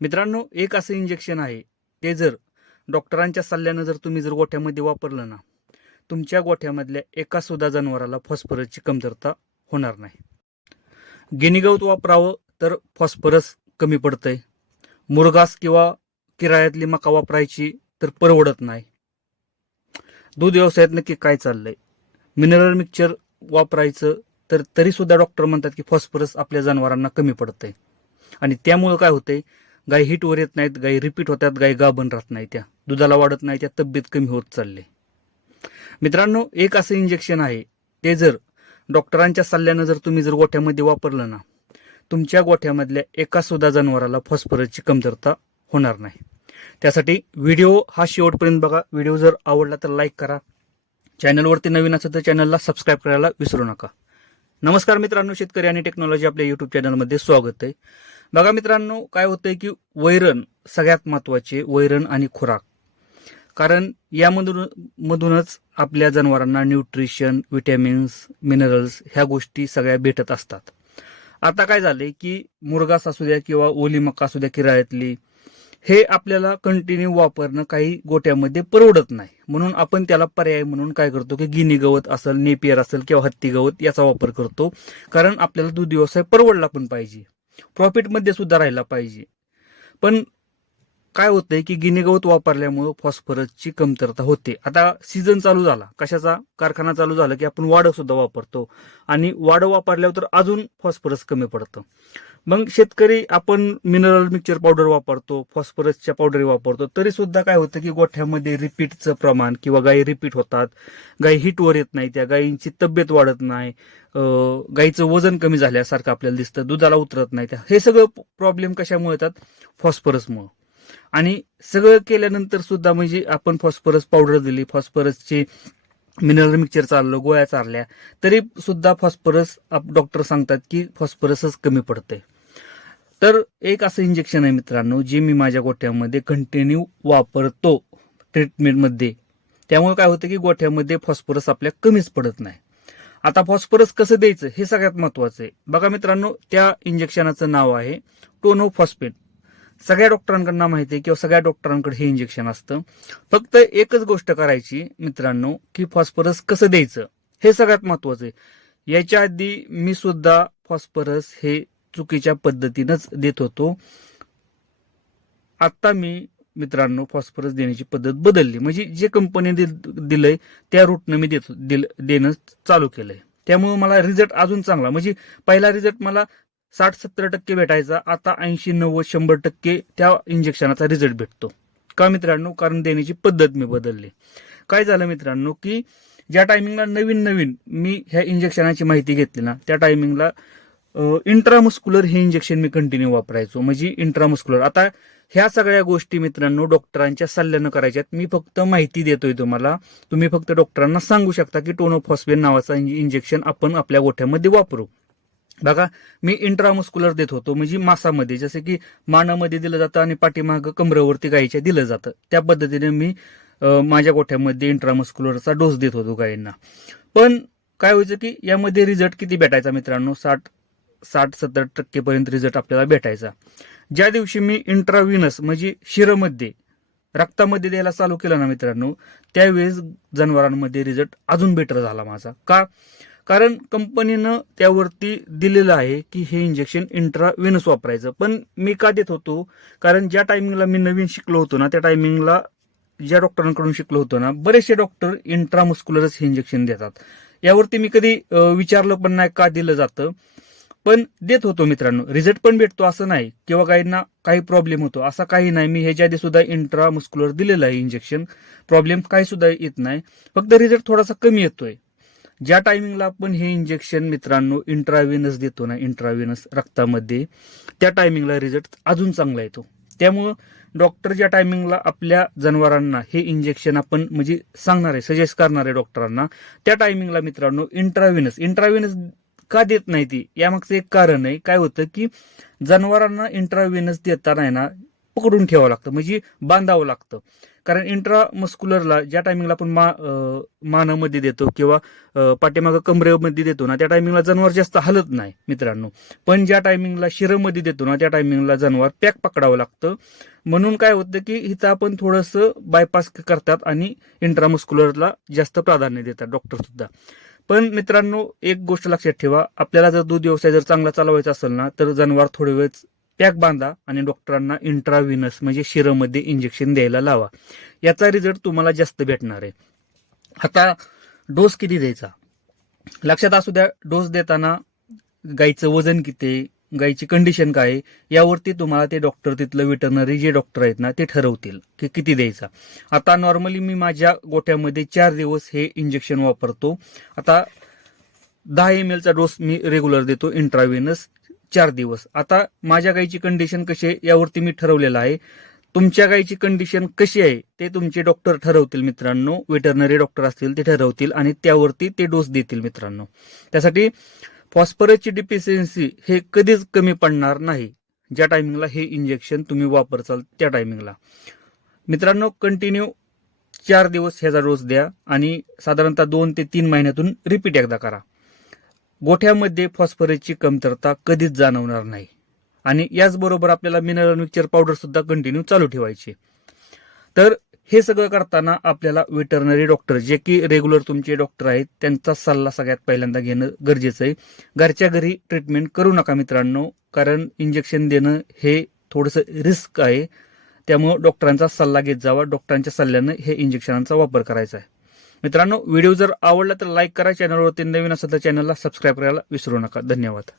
मित्रांनो, एक असं इंजेक्शन आहे, ते जर डॉक्टरांच्या सल्ल्यानं जर तुम्ही गोठ्यामध्ये वापरलं ना, तुमच्या गोठ्यामधल्या एका सुद्धा जनावराला फॉस्फरसची कमतरता होणार नाही. गिनीगवत वापरावं तर फॉस्फरस कमी पडतंय. मुरघास किंवा किरायातली मका वापरायची तर परवडत नाही. दूध व्यवसायात नक्की काय चाललंय? मिनरल मिक्सचर वापरायचं तर तरी सुद्धा डॉक्टर म्हणतात की फॉस्फरस आपल्या जनावरांना कमी पडतंय. आणि त्यामुळं काय होतंय, गाय हिटवर येत नाहीत, गाय रिपीट होतात, गाय गाभण राहत नाही, त्या दुधाला वाढत नाही, त्या तब्येत कमी होत चालले. मित्रांनो, एक असं इंजेक्शन आहे, ते जर डॉक्टरांच्या सल्ल्यानं जर तुम्ही गोठ्यामध्ये वापरलं ना, तुमच्या गोठ्यामधल्या एका सुद्धा जनावराला फॉस्फरसची कमतरता होणार नाही. त्यासाठी व्हिडिओ हा शेवटपर्यंत बघा. व्हिडिओ जर आवडला तर लाईक करा. चॅनलवरती नवीन असेल तर चॅनलला सबस्क्राईब करायला विसरू नका. नमस्कार मित्रांनो, शेतकरी आणि टेक्नॉलॉजी आपल्या युट्यूब चॅनलमध्ये स्वागत आहे. बघा मित्रांनो, काय होतंय की वैरण सगळ्यात महत्वाचे, वैरण आणि खुराक. कारण यामधूनच आपल्या जनावरांना न्यूट्रिशन, विटॅमिन्स, मिनरल्स ह्या गोष्टी सगळ्या भेटत असतात. आता काय झालंय की मुरघास असू द्या किंवा ओली मका असू द्या किरायातली, हे आपल्याला कंटिन्यू वापरणं काही गोट्यामध्ये परवडत नाही. म्हणून आपण त्याला पर्याय म्हणून काय करतो की गिनी गवत असेल, नेपियर असेल किंवा हत्ती गवत याचा वापर करतो. कारण आपल्याला दूध व्यवसाय परवडला पण पाहिजे, प्रॉफिटमध्ये सुद्धा राहिला पाहिजे. पण काय होतंय की गिनी गवत वापरल्यामुळे फॉस्फरसची कमतरता होते. आता सीझन चालू झाला, कशाचा कारखाना चालू झाला की आपण वाढ सुद्धा वापरतो आणि वाढ वापरल्यावर तर अजून फॉस्फरस कमी पडतं. मग शेतकरी आपण मिनरल मिक्सचर पावडर वापरतो, फॉस्फरसच्या पावडर वापरतो, तरी सुद्धा काय होतं की गोठ्यामध्ये रिपीटचं प्रमाण किंवा गायी रिपीट होतात, गायी हिटवर येत नाही, त्या गायींची तब्येत वाढत नाही, गायीचं वजन कमी झाल्यासारखं आपल्याला दिसतं, दुधाला उतरत नाही. हे सगळं प्रॉब्लेम कशामुळे येतात? फॉस्फरसमुळे. आणि सगळं केल्यानंतर सुद्धा म्हणजे आपण फॉस्फरस पावडर दिली, फॉस्फरसची मिनरल मिक्सचर चाललं, गोळ्या चालल्या, तरी सुद्धा फॉस्फरस डॉक्टर सांगतात की फॉस्फरसच कमी पडतंय. तर एक असं इंजेक्शन आहे मित्रांनो, जे मी माझ्या गोठ्यामध्ये कंटिन्यू वापरतो ट्रीटमेंटमध्ये. त्यामुळे काय होतं की गोठ्यामध्ये फॉस्फरस आपल्या कमीच पडत नाही. आता फॉस्फरस कसं द्यायचं हे सगळ्यात महत्वाचं आहे. बघा मित्रांनो, त्या इंजेक्शनाचं नाव आहे टोनोफॉस्फेट. सगळ्या डॉक्टरांकडनं माहिती आहे किंवा सगळ्या डॉक्टरांकडे हे इंजेक्शन असतं. फक्त एकच गोष्ट करायची मित्रांनो, की फॉस्फरस कसं द्यायचं हे सगळ्यात महत्वाचं आहे. याच्या आधी मी सुद्धा फॉस्फरस हे चुकीच्या पद्धतीनंच देत होतो. आता मी मित्रांनो फॉस्फरस देण्याची पद्धत बदलली. म्हणजे जे कंपनीने दिलंय त्या रूटनं मी देणं चालू केलंय. त्यामुळे मला रिझल्ट अजून चांगला, म्हणजे पहिला रिझल्ट मला 60-70% भेटायचा, आता 80-90-100% त्या इंजेक्शनाचा रिझल्ट भेटतो. का मित्रांनो? कारण देण्याची पद्धत मी बदलली. काय झालं मित्रांनो की ज्या टायमिंगला नवीन मी ह्या इंजेक्शनाची माहिती घेतली ना, त्या टायमिंगला इंट्रामस्क्युलर हे इंजेक्शन मी कंटिन्यू वापरायचो. म्हणजे इंट्रामस्क्युलर. आता ह्या सगळ्या गोष्टी मित्रांनो डॉक्टरांच्या सल्ल्यानं करायच्यात. मी फक्त माहिती देतोय तुम्हाला. तुम्ही फक्त डॉक्टरांना सांगू शकता की टोनोफॉस्फेट नावाचा इंजेक्शन आपण आपल्या गोठ्यामध्ये वापरू. बघा, मी इंट्रामस्क्युलर देत होतो, म्हणजे मासामध्ये, जसे की मानामध्ये दिलं जातं आणि पाठीमागं कमरेवरती गायीच्या दिलं जातं, त्या पद्धतीने मी माझ्या गोठ्यामध्ये इंट्रामस्क्युलरचा डोस देत होतो गायींना. पण काय व्हायचं की यामध्ये रिझल्ट किती भेटायचा मित्रांनो? 60-70% पर्यंत रिझल्ट आपल्याला भेटायचा. ज्या दिवशी मी इंट्राव्हिनस म्हणजे शिरमध्ये, रक्तामध्ये द्यायला चालू केलं ना मित्रांनो, त्यावेळेस जनावरांमध्ये रिझल्ट अजून बेटर झाला माझा. का? कारण कंपनीनं त्यावरती दिलेलं आहे की हे इंजेक्शन इंट्राव्हिनस वापरायचं. पण मी का देत होतो? कारण ज्या टायमिंगला मी नवीन शिकलो होतो ना, त्या टायमिंगला ज्या डॉक्टरांकडून शिकलो होतो ना, बरेचसे डॉक्टर इंट्रामस्क्युलरच हे इंजेक्शन देतात. यावरती मी कधी विचारलं पण नाही का दिलं जातं, पण देत होतो मित्रांनो. रिझल्ट पण भेटतो असं नाही, किंवा गायींना काही प्रॉब्लेम होतो असं काही नाही. मी ह्याच्या आधी सुद्धा इंट्रामस्क्युलर दिलेलं आहे इंजेक्शन, प्रॉब्लेम काही सुद्धा येत नाही, फक्त रिझल्ट थोडासा कमी येतोय. ज्या टायमिंगला आपण हे इंजेक्शन मित्रांनो इंट्राव्हिनस देतो ना, इंट्राव्हिनस रक्तामध्ये, त्या टायमिंगला रिझल्ट अजून चांगला येतो. त्यामुळं डॉक्टर ज्या टायमिंगला आपल्या जनावरांना हे इंजेक्शन आपण म्हणजे सांगणार आहे, सजेस्ट करणार आहे डॉक्टरांना, त्या टायमिंगला मित्रांनो इंट्राव्हिनस का देत नाही ती, यामागचं एक कारण आहे. काय होतं की जनावरांना इंट्राव्हिनस देताना आहे ना, पकडून ठेवावं लागतं, म्हणजे बांधावं लागतं. कारण इंट्रामस्क्युलरला ज्या टायमिंगला आपण मानामध्ये देतो किंवा पाठीमागं कमरेमध्ये देतो ना, त्या टायमिंगला जनावर जास्त हलत नाही मित्रांनो. पण ज्या टायमिंगला शिरमध्ये देतो ना, त्या टायमिंगला जनावर पॅक पकडावं लागतं. म्हणून काय होतं की इथं आपण थोडंसं बायपास करतात आणि इंट्रामस्क्युलरला जास्त प्राधान्य देतात डॉक्टर सुद्धा. पण मित्रांनो, एक गोष्ट लक्षात ठेवा, आपल्याला जर दूध व्यवसाय जर चांगला चालवायचा असेल ना, तर जनावर थोडे वेळ पॅक बांधा आणि डॉक्टरांना इंट्राव्हिनस म्हणजे शिरमध्ये इंजेक्शन द्यायला लावा. याचा रिझल्ट तुम्हाला जास्त भेटणार आहे. आता डोस किती द्यायचा लक्षात असू द्या. डोस देताना गाईचं वजन किती, गाईची कंडिशन काय आहे, यावरती तुम्हाला ते डॉक्टर, तिथलं वेटरनरी जे डॉक्टर आहेत ना, ते ठरवतील की किती द्यायचा. आता नॉर्मली मी माझ्या गोठ्यामध्ये 4 दिवस हे इंजेक्शन वापरतो. आता 10 ml चा डोस मी रेग्युलर देतो इंट्राव्हिनस 4 दिवस. आता माझ्या गाईची कंडिशन कशी आहे यावरती मी ठरवलेलं आहे. तुमच्या गाईची कंडिशन कशी आहे ते तुमचे डॉक्टर ठरवतील मित्रांनो, वेटरनरी डॉक्टर असतील ते ठरवतील आणि त्यावरती ते डोस देतील मित्रांनो. त्यासाठी फॉस्फरसची डिफिशियन्सी हे कधीच कमी पडणार नाही ज्या टायमिंगला हे इंजेक्शन तुम्ही वापरचाल त्या टायमिंगला. मित्रांनो, कंटिन्यू 4 दिवस ह्याचा डोस द्या आणि साधारणतः 2 ते 3 महिन्यातून रिपीट एकदा करा. गोठ्यामध्ये फॉस्फरसची कमतरता कधीच जाणवणार नाही. आणि याचबरोबर आपल्याला मिनरल मिक्सचर पावडर सुद्धा कंटिन्यू चालू ठेवायची. तर हे सगळं करताना आपल्याला वेटरनरी डॉक्टर जे की रेग्युलर तुमचे डॉक्टर आहेत त्यांचा सल्ला सगळ्यात पहिल्यांदा घेणं गरजेचं आहे. घरच्या घरी ट्रीटमेंट करू नका मित्रांनो, कारण इंजेक्शन देणं हे थोडंसं रिस्क आहे. त्यामुळे डॉक्टरांचा सल्ला घेत जावा. डॉक्टरांच्या सल्ल्यानं हे इंजेक्शनांचा वापर करायचा आहे. मित्रांनो, व्हिडिओ जर आवडला तर लाईक करा. चॅनलवरती नवीन असेल तर चॅनलला सबस्क्राईब करायला विसरू नका. धन्यवाद.